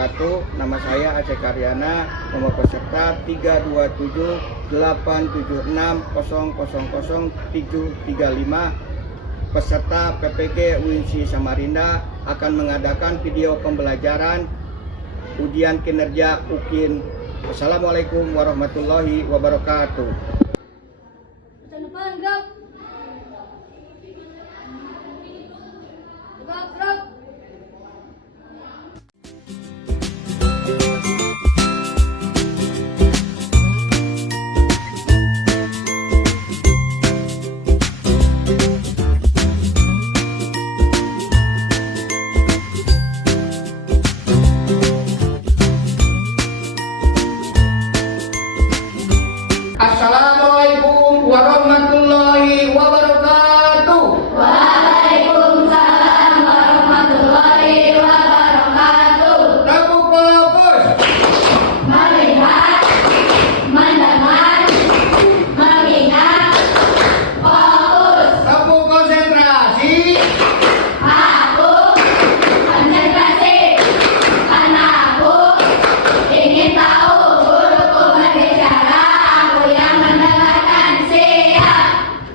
wabarakatuh. Nama saya Aceh Karyana, nomor peserta 3278760000735. Peserta PPG UINSI Samarinda akan mengadakan video pembelajaran ujian kinerja UKIN. Wassalamualaikum warahmatullahi wabarakatuh. Depan, gerak. Gerak. Assalamualaikum warahmatullahi wabarakatuh. Waalaikumsalam warahmatullahi wabarakatuh. Tepuk fokus. Melihat, mendengar, mengingat, fokus. Tepuk konsentrasi. Aku konsentrasi karena aku ingin tahu guruku berbicara, aku yang mendengarkan. Siap.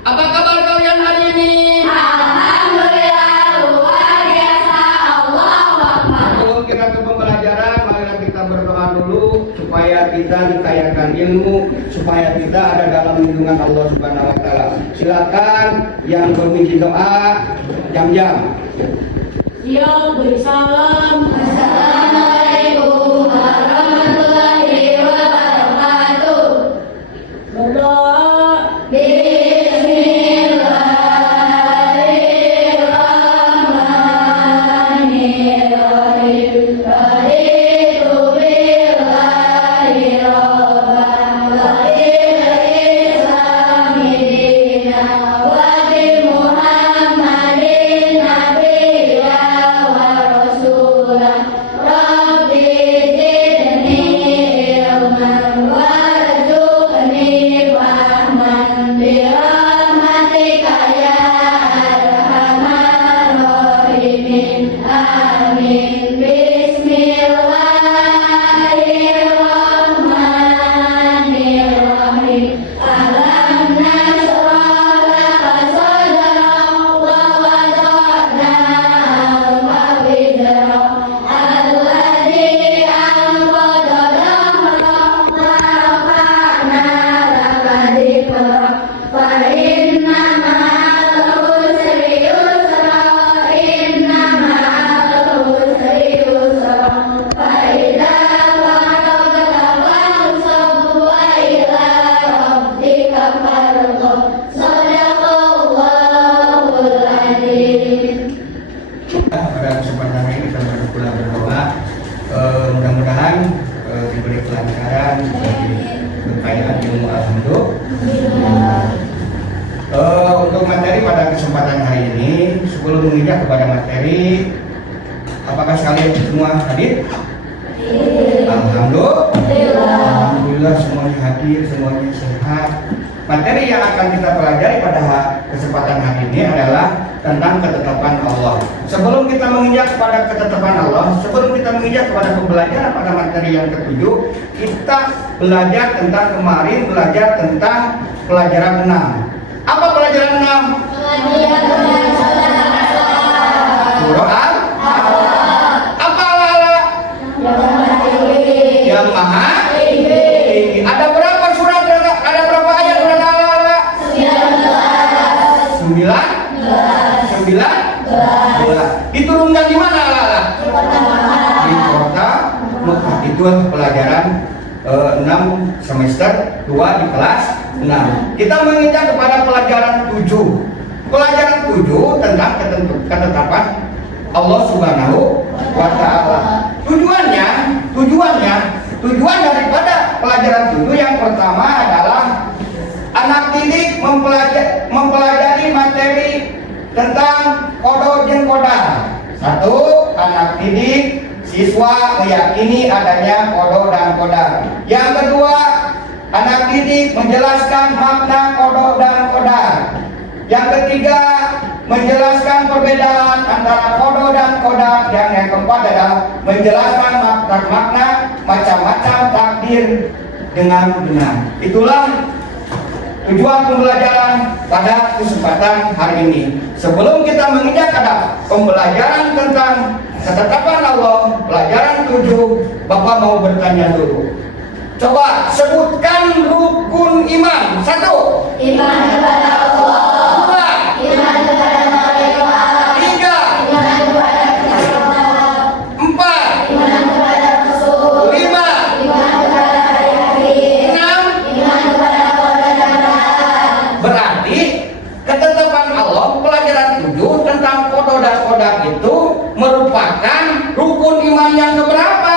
Apa kabar kalian hari ini? Alhamdulillah, luar biasa. Allahu Akbar. Sebelum kita ke pembelajaran, marilah kita berdoa dulu supaya kita dikayakan ilmu, supaya kita ada dalam lindungan Allah Subhanahu wa taala. Silakan yang bermimpi doa jam-jam. Siap, beri salam. Assalamualaikum warahmatullahi wabarakatuh. Berdoa. Bismillahirrahmanirrahim. Raditu billahi rabban wa bil islami dinan wa bi Muhammadin nabiyyan wa rasulan. Rabbi zidni ilman warzuqni fahman bi rahmatika ya arhamar rahimin. Amin. Bismillahirrahmanirrahim. Alam nashrah laka sadrak wa wada'na anka wizrak alladzi anqadha dhahrak wa rafa'na laka dhikrak fa inna ma'al usri yusra inna ma'al usri yusra fa idza faragta fansab wa ila rabbika farghab. Shadaqallahul adzim. Pada kesempatan ini kita berdoa berdoa, mudah-mudahan diberi kelancaran, diberi kekayaan ilmu. Alhamdulillah. Untuk materi pada kesempatan hari ini, sebelum menginjak kepada materi, apakah sekalian semua hadir? Alhamdulillah semuanya hadir, semuanya sehat. Materi yang akan kita pelajari pada kesempatan hari ini adalah tentang ketetapan Allah. Sebelum kita menginjak kepada ketetapan Allah, sebelum kita menginjak kepada pembelajaran pada materi yang ketujuh, kita belajar tentang pelajaran 6. Apa pelajaran 6? Surah Al-Alaq. Apa Al-Alaq? Yang Maha Tinggi. Ada berapa surat? Ada berapa ayat surat Al-Alaq? 19. Diturunkan di mana Al-Alaq? Di kota Mekah. Itu pelajaran 6 semester 2 di kelas 6. Kita menginjak kepada pelajaran 7. Pelajaran 7 tentang ketetapan Allah Subhanahu wa taala. Tujuan daripada pelajaran 7 yang pertama adalah anak didik mempelajari materi tentang kodo jeung kodar. Satu, anak didik siswa meyakini adanya kodo dan kodar. Yang kedua, anak didik menjelaskan makna kodo dan kodar. Yang ketiga, menjelaskan perbedaan antara qada dan qadar. Yang keempat adalah menjelaskan makna macam-macam takdir dengan benar. Itulah tujuan pembelajaran pada kesempatan hari ini. Sebelum kita menginjak ada pembelajaran tentang ketetapan Allah, pelajaran 7, Bapak mau bertanya dulu. Coba sebutkan rukun iman. 1. Iman kepada Allah. 2. Iman kepada malaikat. 3. Iman kepada kitab. 4. Iman kepada Rasul. 5. Iman kepada hari akhir. 6. Iman kepada qada dan qadar. Berarti ketetapan Allah pelajaran 7 tentang qada dan qadar itu merupakan rukun iman yang keberapa?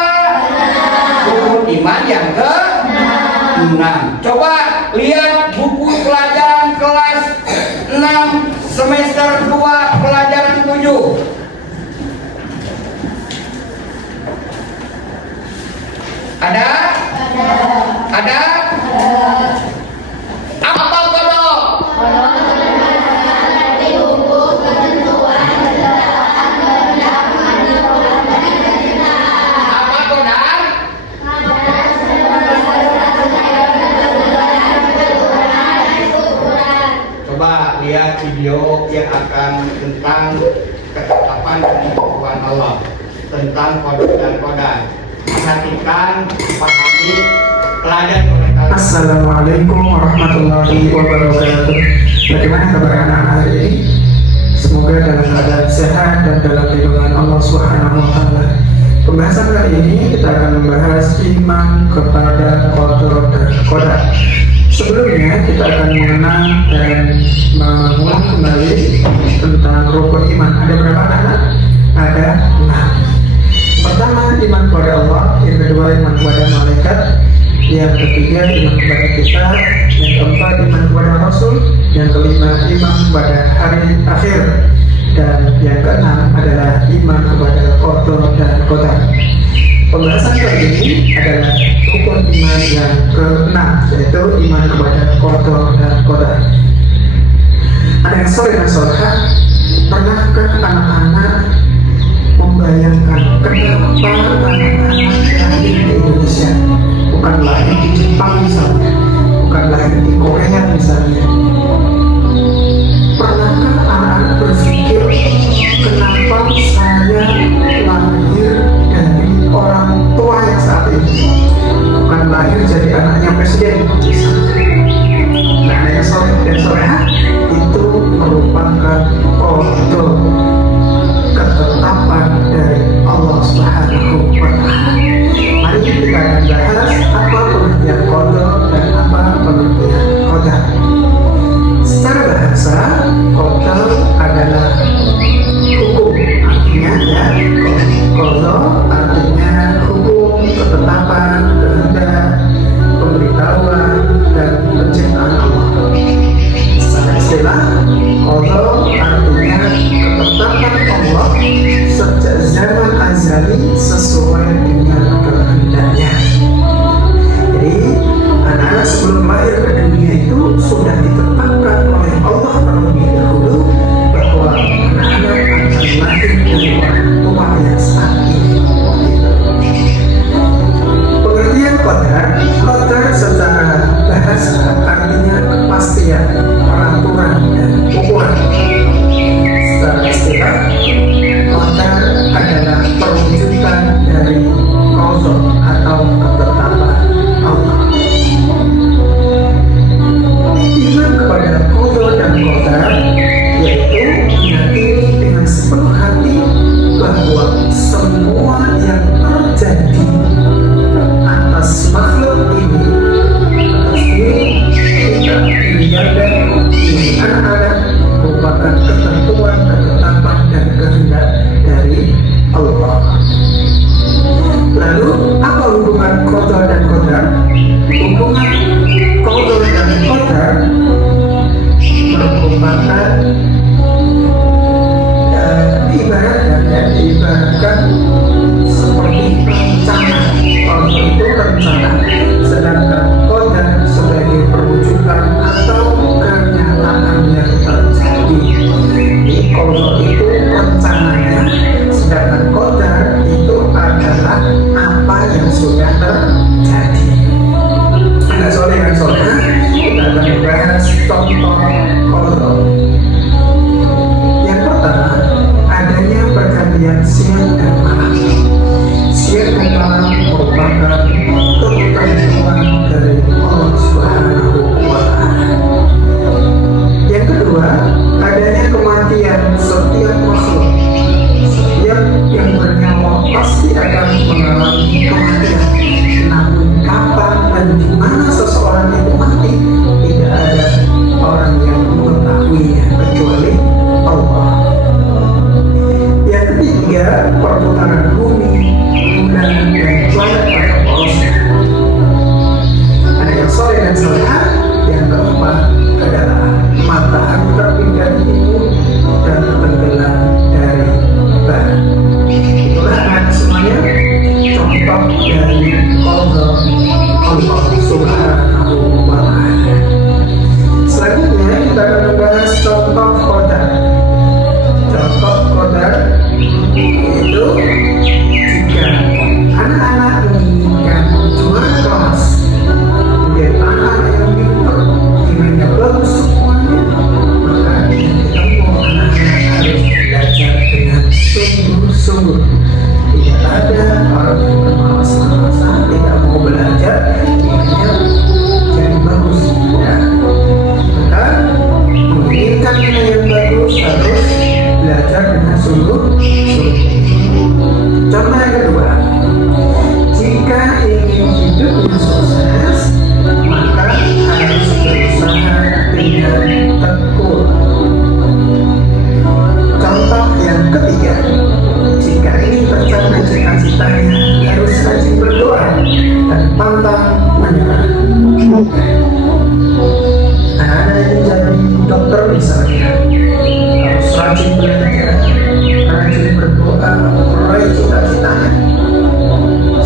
Rukun iman yang ke-6. Coba lihat buku pelajaran kelas 6 semester 2 pelajaran 7. Ada? Ada? Apa qada? Apa qadar? Coba lihat video yang akan tentang ketetapan dan ketentuan Allah tentang qada dan qadar. Perhatikan, pahami, pelajari oleh kalian. Assalamualaikum warahmatullahi wabarakatuh. Bagaimana kabar anak-anak hari ini? Semoga dalam keadaan sehat dan dalam lindungan Allah Subhanahu wa taala. Pembahasan kali ini kita akan membahas iman kepada qada dan qadar. Sebelumnya kita akan mengenal dan mengulang kembali tentang rukun iman. Ada berapa anak? Ada 6. Pertama, iman kepada Allah. Yang kedua, iman kepada malaikat. Yang ketiga, iman kepada kitab. Yang keempat, iman kepada Rasul. Yang kelima, iman kepada hari akhir. Dan yang keenam adalah iman kepada qada dan qadar. Pembahasan kali ini adalah rukun iman yang ke-6, yaitu iman kepada qada dan qadar. Ada yang sore dan soleha, pernahkah anak-anak membayangkan kenapa anak-anak lahir di Indonesia, bukan lahir di Jepang misalnya, bukan lahir di Korea misalnya? Pernahkah anak-anak berpikir kenapa saya lahir dari orang tua yang saat ini, bukan lahir jadi anaknya presiden misalnya? Nah, anak yang soleh dan soleha itu merupakan qada, ketetapan dari Allah Subhanahu wa taala. Mari kita akan bahas apa pengertian qada dan apa pengertian qadar. Secara bahasa, qada adalah hukum, artinya ya, qada artinya hukum, ketetapan, kehendak, pemberitahuan dan penciptaan Allah. Secara istilah, qada artinya ketetapan Allah sejak zaman azali sesuai dengan kehendaknya. Jadi anak-anak sebelum lahir ke dunia itu sudah ditetapkan oleh Allah terlebih dahulu bahwa anak-anak akan lahir dari orang tua yang sakit. Pengertian qadar secara bahasa artinya kepastian, peraturan dan ukuran. Secara istilah, qadar adalah perwujudan dari qada atau ketetapan Allah. Iman kepada qada dan qadar yaitu meyakini dengan sepenuh hati bahwa semua yang terjadi atas makhluk ini, atas diri kita, diri dan diri anak-anak, merupakan ketentuan, ketetapan dan kehendak dari Allah. Lalu apa hubungan qada dan qadar? Hubungan qada dan qadar merupakan diibaratkan seperti rencana. Qada itu rencana, sedangkan qadar sebagai perwujudan atau kenyataan yang terjadi. Ini sukses, maka harus berusaha dengan tekun. Contoh yang ketiga, jika ingin tercapai cita-citanya, harus rajin berdoa dan pantang menyerah. Anak-anak yang jadi dokter misalnya, harus rajin belajar, rajin berdoa, meraih cita-citanya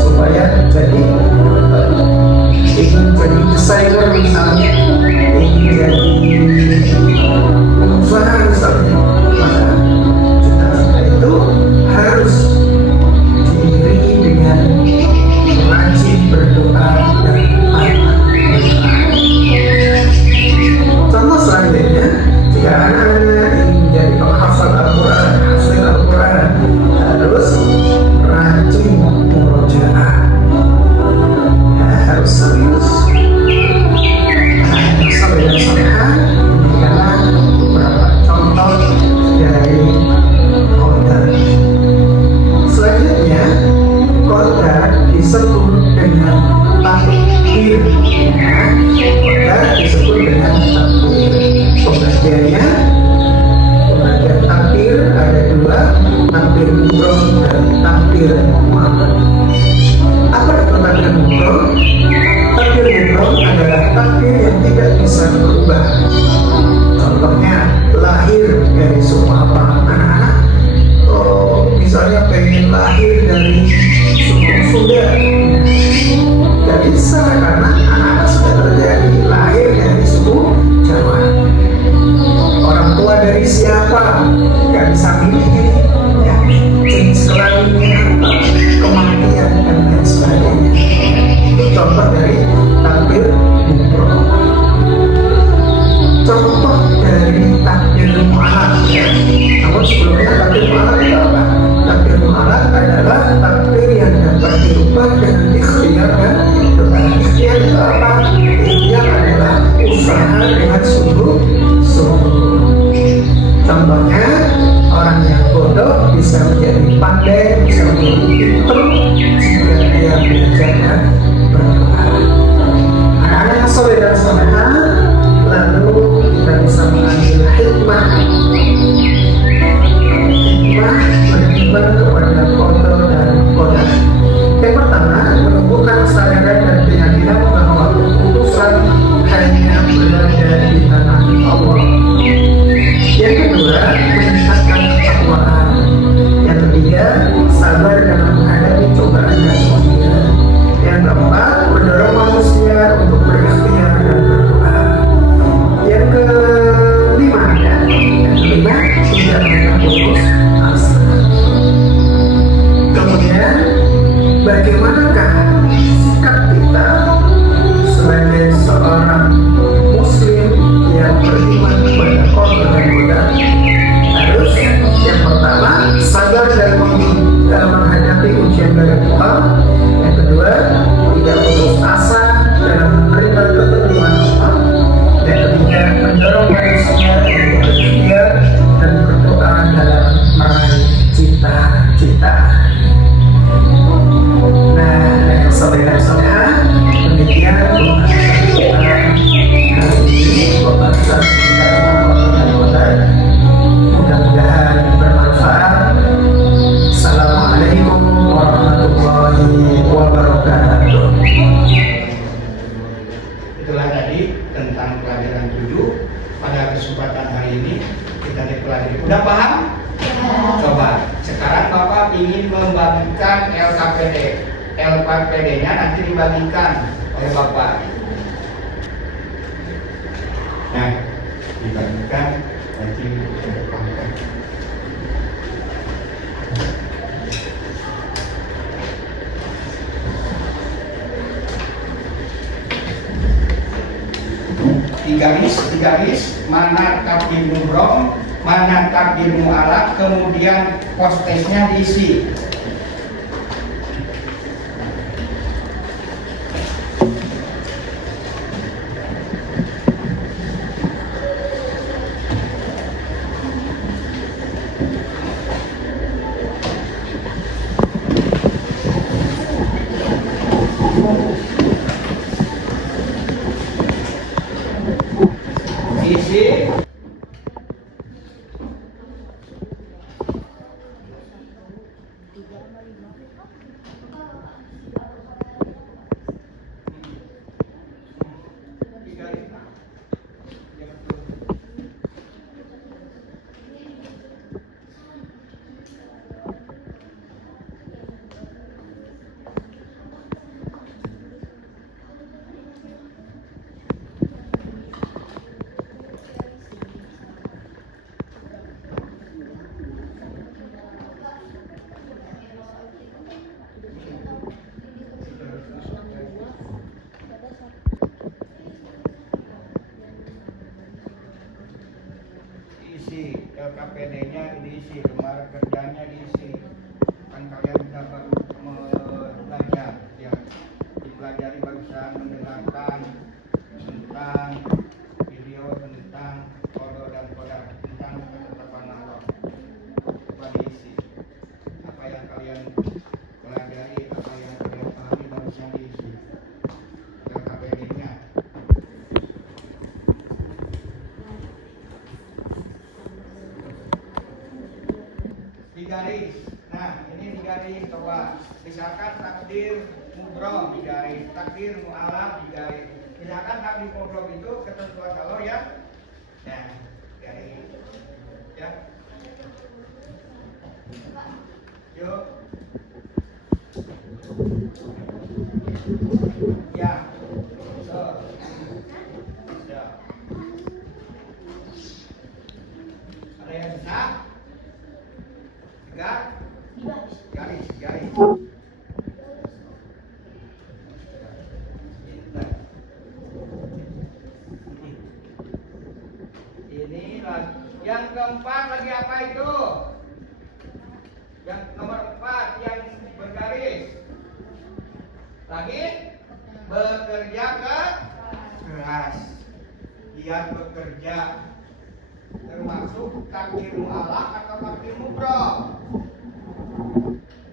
supaya jadi dokter. Ingin jadi desainer misalnya, ingin jadi pengusaha misalnya, maka cita-cita itu harus diiringi dengan rajin berdoa dan pantang menyerah. Contoh selanjutnya, jika anak-anak ingin menjadi penghafal Al-Quran, hasil Al-Quran, harus rajin murojaah, ya, harus serius. Saleh dan Salehah, ini adalah beberapa contoh dari qadar. Selanjutnya, qadar disebut dengan takdir. Qadar disebut dengan takdir. Pembagiannya, pembagian takdir ada dua, takdir mubrom dan takdir mu'allaq. Apa itu takdir mubrom? Takdir mubrom adalah takdir yang tidak bisa berubah. Contohnya, lahir dari suku apa? Anak-anak, misalnya pengen lahir dari suku Sunda, tidak bisa karena anak-anak sudah terjadi lahir dari suku Jawa. Orang tua dari siapa? Nggak bisa milih, ya. Jenis kelaminnya apa, kematian dan lain sebagainya. Itu contoh dari takdir mubrom. Contoh dari takdir mu'allaq, ya. Namun sebelumnya takdir mu'allaq itu apa? Takdir mu'allaq adalah takdir yang dapat dirubah dengan ikhtiar dan doa. Ikhtiar itu apa? Ikhtiar adalah usaha dengan sungguh-sungguh. Contohnya, orang yang bodoh bisa menjadi pandai, bisa menjadi pintar jika dia belajar dan berdoa. Anak-anak yang soleh dan solehah, lalu kita bisa mengambil hikmah beriman kepada qadar dan qadar. Yang pertama, menumbuhkan kesadaran dan keyakinan bahwa keputusan hanya berada di tangan Allah. Yang kedua, meningkatkan ketakwaan. Yang ketiga, sabar dalam menghadapi cobaan dan ujian. Yang keempat, mendorong manusia untuk berikhtiar dan berdoa. Yang kelima, tidak pernah putus asa. Kemudian, bagaimanakah sikap kita sebagai seorang muslim yang beriman kepada qadar dan qadar? Harus yang pertama, sabar dalam menghadapi ujian dari Tuhan. Yang kedua, tidak putus asa dalam menerima ketentuan Tuhan. Yang ketiga, mendorong manusia untuk berikhtiar dan berdoa dalam meraih cita-cita. Nah, saudara solehah, demikian pembahasan kita hari ini, pembahasan tentang qadar. Mudah-mudahan bermanfaat. Assalamualaikum warahmatullahi wabarakatuh. Itulah tadi tentang pelajaran 7. Pada kesempatan hari ini kita dipelajari. Udah paham? Coba sekarang Bapak ingin membagikan LKPD. LKPD-nya nanti dibagikan oleh Bapak. Nah, dibagikan nanti dibagikan. Digaris mana takdir mubrom, mana takdir mu'allaq, kemudian postesnya diisi. diisi. Diisi LKPD-nya diisi, lembar kerjanya diisi. Kan kalian sudah baru belajar ya, dipelajari barusan mendengarkan tentang video tentang kodo dan kodar, tentang ketetapan Allah. Coba diisi apa yang kalian pelajari, apa yang kalian pahami barusan diisi LKPD-nya. Digaris. Nah, ini digaris coba. Misalkan takdir mubrom digaris, takdir mu'alaf digaris. Misalkan takdir mubrom itu ketentuan Allah ya. Nah, garis. Ya. Yuk. Ya. So. Ya. Ada yang bisa? Garis. Ini yang keempat lagi apa itu? Yang nomor 4 yang bergaris. Lagi bekerja keras. Dia bekerja. Termasuk takdir mu'alaf atau takdir mubrom.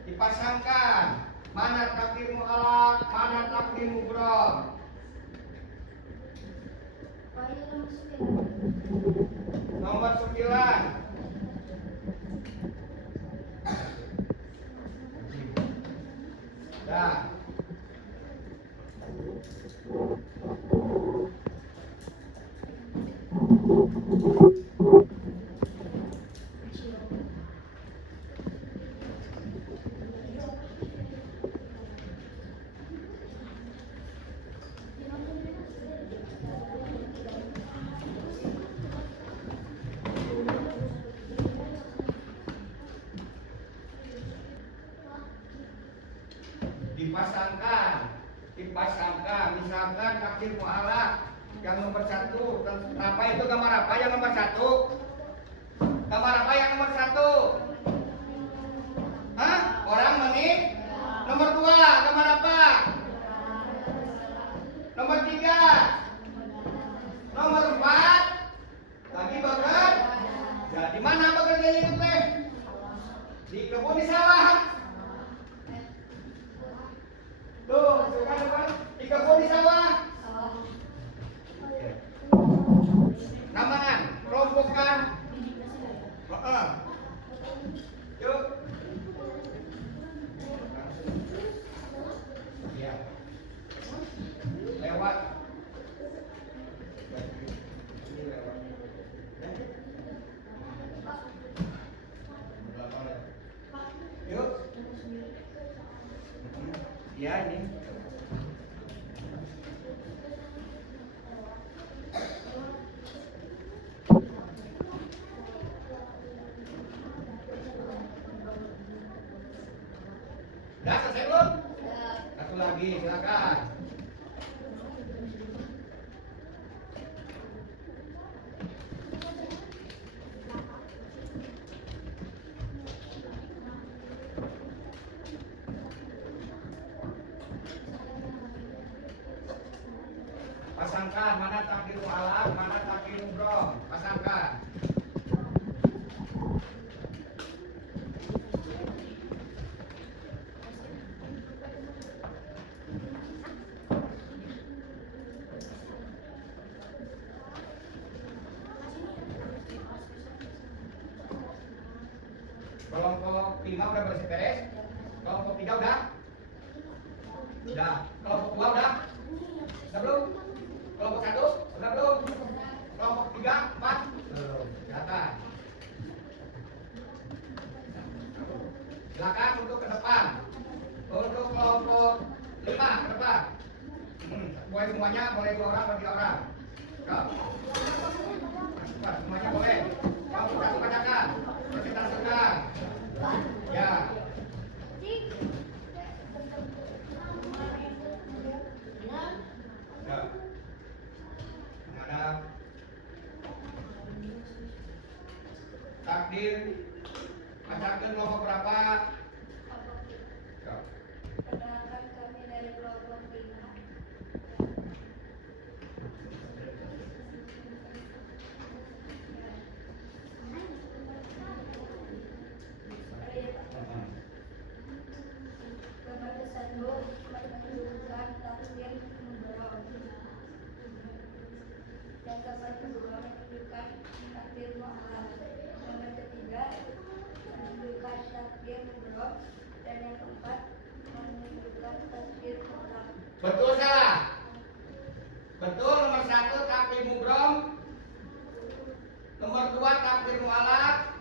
Dipasangkan mana takdir mu'alaf, mana takdir mubrom. Nomor 9. Dah. Dipasangkan misalkan takdir mu'alaf yang nomor 1. Apa itu gambar apa yang nomor 1? Gambar apa yang nomor 1? Hah? Orang menit. Nomor 2 gambar apa? Nomor 3. Nomor 4 lagi bekerja. Ya, di mana bekerja itu teh? Di kebun, di sawah. Tuh, kan? Di kebun, di sawah. Namangan, kelompokan. Yuk. Ya. Lewat. Ini lewat. Yuk. Ya, ini. Dah selesai belum? Satu lagi, silakan. Pasangkan mana takdir mu'alaf, mana takdir mubrom. Pasangkan. 5 udah beres-beres. Kelompok 3 udah? Udah. Kelompok 2 udah? Udah belum? Kelompok 1 udah belum? Kelompok 3, 4 belum. Silakan. Silakan untuk ke depan. Untuk kelompok 5 ke depan. Boleh semuanya, boleh 2 orang atau 3 orang. Cepat, semuanya boleh. Kamu satu bacakan. Presentasikan. Ya. Ya. Menghadap. Takdir. Bacakan kelompok berapa? Ya. Perkenalkan kami dari kelompok 5. Gambar tersandung menunjukkan takdir mudorot. Dan gambar kedua menunjukkan takdir mu'alaf. Gambar ketiga menunjukkan takdir mudorot. Dan yang keempat menunjukkan takdir mu'alaf. Betul salah? Betul. Nomor 1 takdir mubrom. Nomor 2 takdir mu'alaf.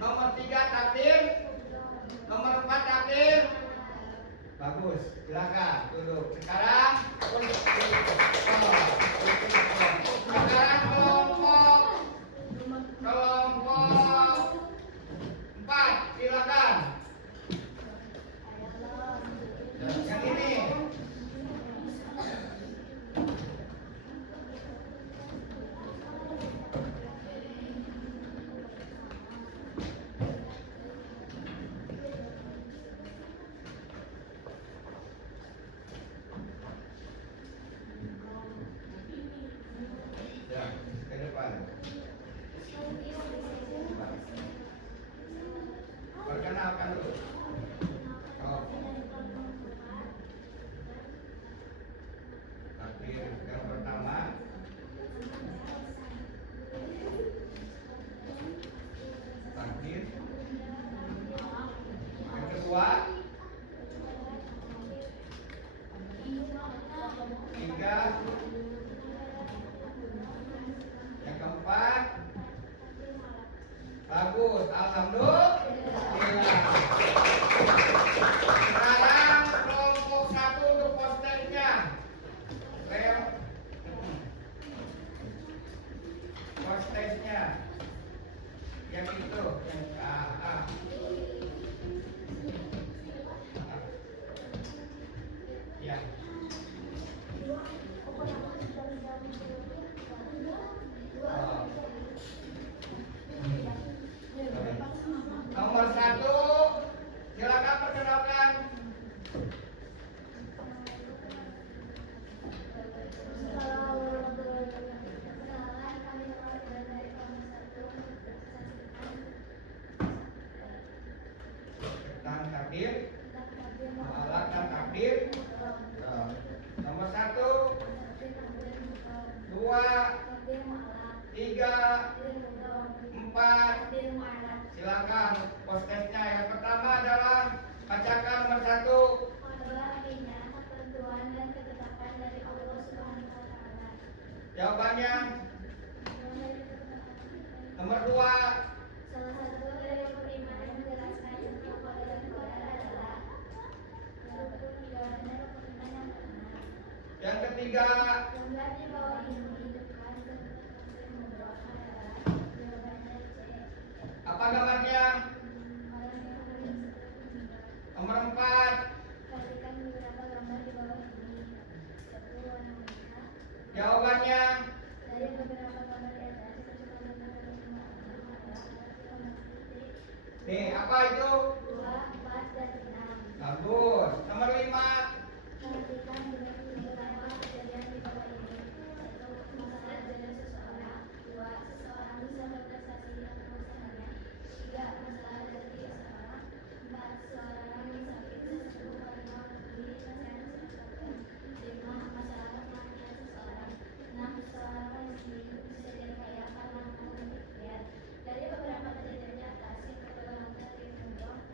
Nomor 3 takdir. Nomor 4 takdir. Bagus, silakan duduk. Sekarang kelompok 4, silakan. Yang ini. Ya, ke depan. Perkenalkan dulu. Oh. Takdir yang pertama. Takdir. Yang kedua. 3. Yang keempat. Bagus, alhamdulillah. Sekarang kelompok 1 untuk posternya. Posternya yang itu, yang AA. Ya. Nomor 1, silakan perkenalkan. Tentang takdir, mengalahkan takdir. Nomor 1, 2, 3, 4. Silakan postesnya. Yang pertama adalah bacakan nomor 1. Ketentuan dan ketetapan dari Allah Subhanahu wa Ta'ala. Jawabannya nomor 2. Salah satu dari beriman menjelaskan tentang qada dan qadar adalah rukun menjalankan rukun iman yang benar. Yang ketiga. Gambar di bawah ini dekat takdir mudorot adalah jawabannya C. Apa gambarnya? Orang yang paling Nomor 4. perhatikan beberapa gambar di bawah ini. 1. Warna merah. Jawabannya Dari beberapa gambar di atas, kita coba menggunakan adalah nih, apa itu? 2, 4, dan 6. Bagus. Nomor 5. Perhatikan dengan beberapa kejadian di bawah ini. 1. Masalah kejadian seseorang. 2. Seseorang bisa berprestasi di dalam usahanya. 3. Masalah rezeki seseorang. 4. Seseorang yang sakit sesembuh karena memberi nasihat seseorang. 5. Masalah kematian seseorang. 6. Seseorang miskin bisa jadi kaya karena mengambil ikhtiar. Dari beberapa kejadian di atas, yang pertama takdir mudorot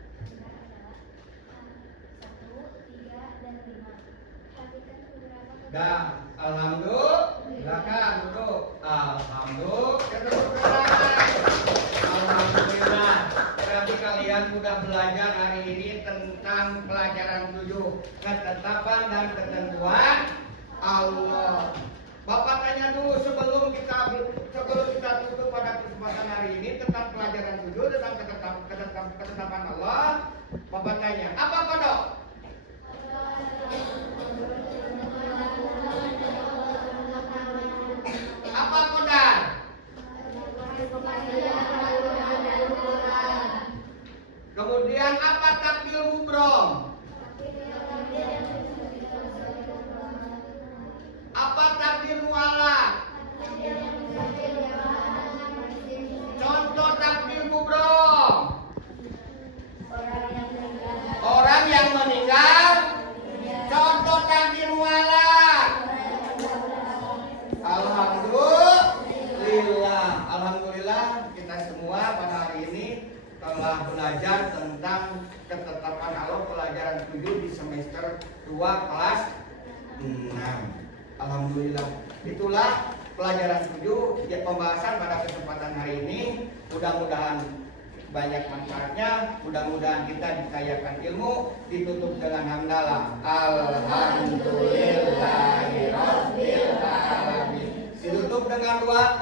Dah, alhamdulillah kan duduk. Alhamdulillah. Alhamdulillah. Berarti kalian sudah belajar hari ini tentang pelajaran 7, ketetapan dan ketentuan Allah. Bapak tanya dulu sebelum kita tutup pada kesempatan hari ini tentang pelajaran 7 tentang ketetapan Allah. Bapak tanya, apa kodok? Apa kodar? Kemudian apa takbir mubrom? Apa takbir mualaf? Contoh takbir mubrom. Orang yang meninggal. Contoh takbir mualaf. Alhamdulillah kita semua pada hari ini telah belajar tentang ketetapan Allah pelajaran 7 di semester 2 kelas 6. Alhamdulillah. Itulah pelajaran 7 ya, pembahasan pada kesempatan hari ini. Mudah-mudahan banyak manfaatnya. Mudah-mudahan kita dikayakan ilmu. Ditutup dengan hamdalah. Alhamdulillahirabbil alamin. Ditutup dengan doa.